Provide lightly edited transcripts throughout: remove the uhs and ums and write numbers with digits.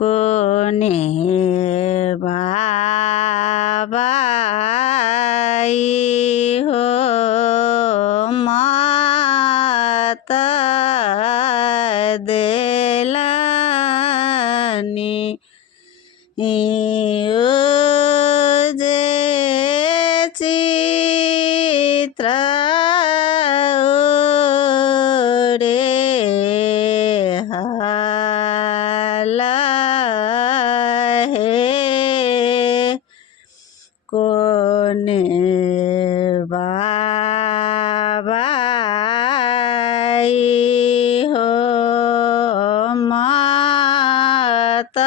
कोने बाबाई हो मात देलानी जे चित्र कोने बाबाई हो मात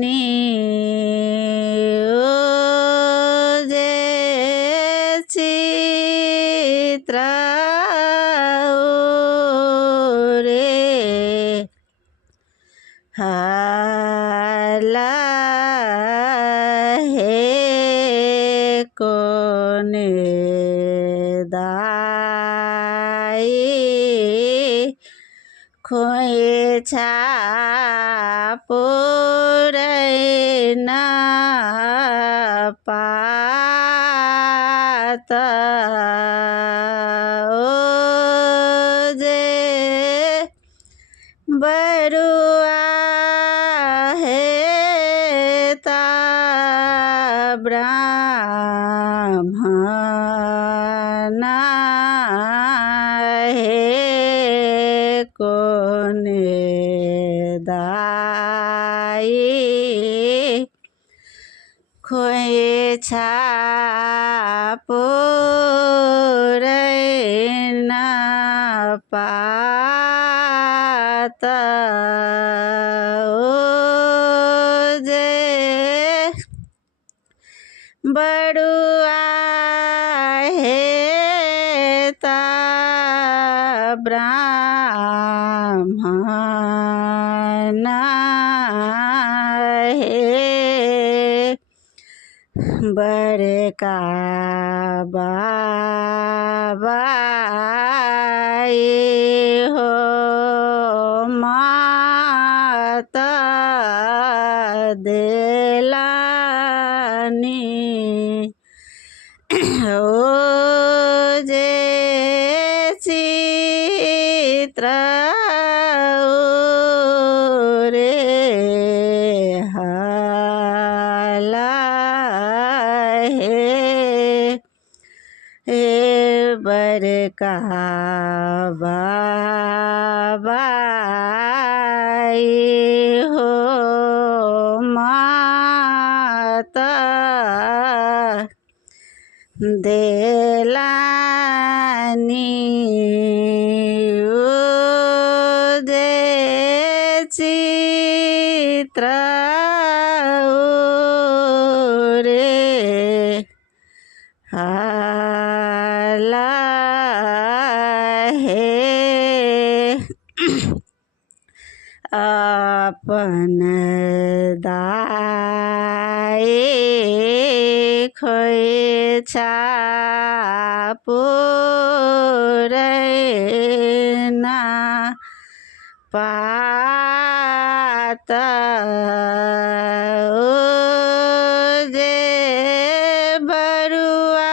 देलानी जे चित्र हाला हे कोने दाई खोए छापुरै न पात जे बरुआ हेता ब्राह्मण हे कोने दाई खोए छापुरै न पात जे बड़ुआ हेता ब्राह्मण हे बड़का बाबाई हो मात देलानी जे चित्र हाला हे बड़का बाबाई हो मात देलानी जे चित्र हाला हे अपन दाई खोए छापुरै न पात जे बरुआ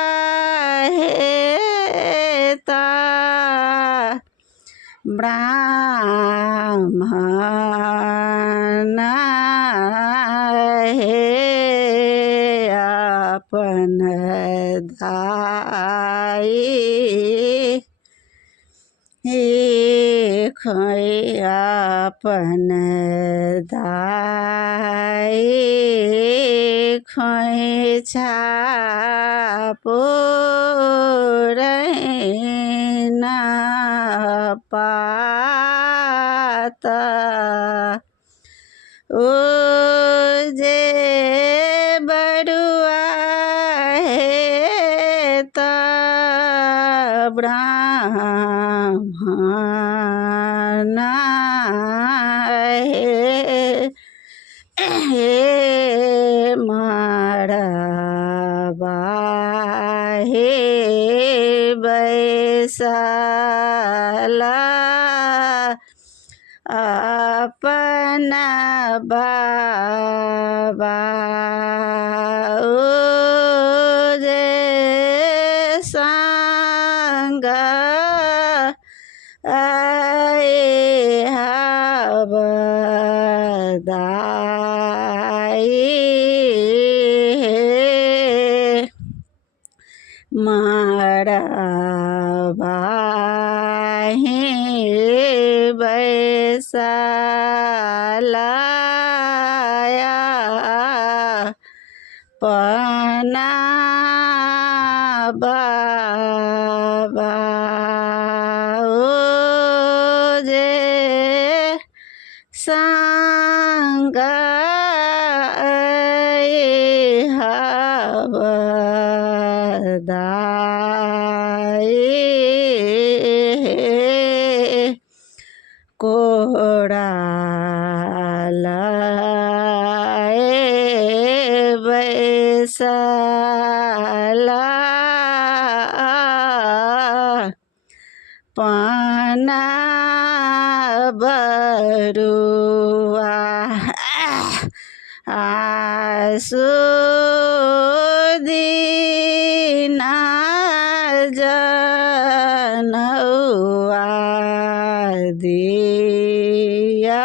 हेता ब्राह्मण हे अपन दाई खोए अपन दाई खोए छापुरै न पात जे बरुआ हेता ब्राह्मण हे मरबा हे बैसल अपना बाबा जे संग आए हवदाई मरबा बैसलाया पना बाबा जे संग हवदाई कोड़ालाए बैसला पना बरुआ आसु दीना जनौआ दिया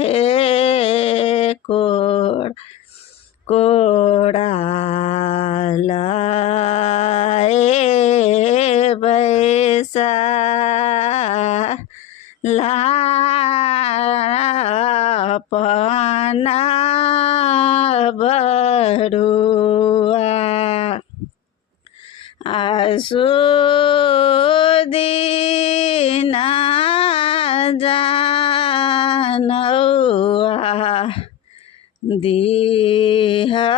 हे कोड़ालाए बैसला पना बरुआ आसु दीना जानौआ दिहा